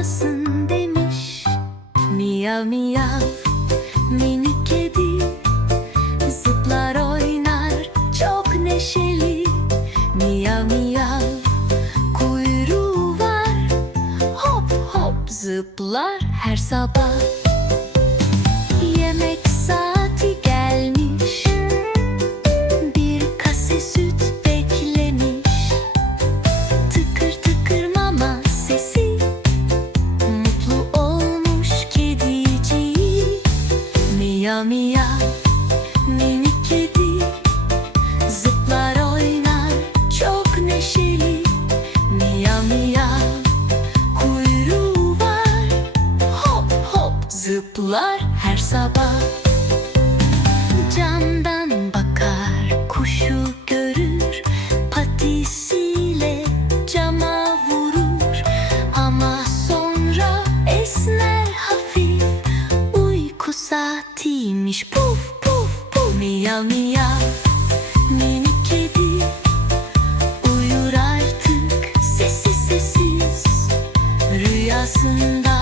başlasın demiş. Miyav miyav minik kedi neşeli Miyav miyav kuyruğu var. Hop hop zıplar her sabah. Yemek saati gelmiş Bir kase süt beklemiş. Tıkır tıkır mama sesi Mutlu olmuş kediciği Miyav zıplar her sabah. Camdan bakar kuşu görür. Patisiyle cama vurur. Ama sonra esner hafif. Uyku saatiymiş puf puf puf. Miyav miyav. Minik kedi Uyur sessiz sessiz. Rüyasında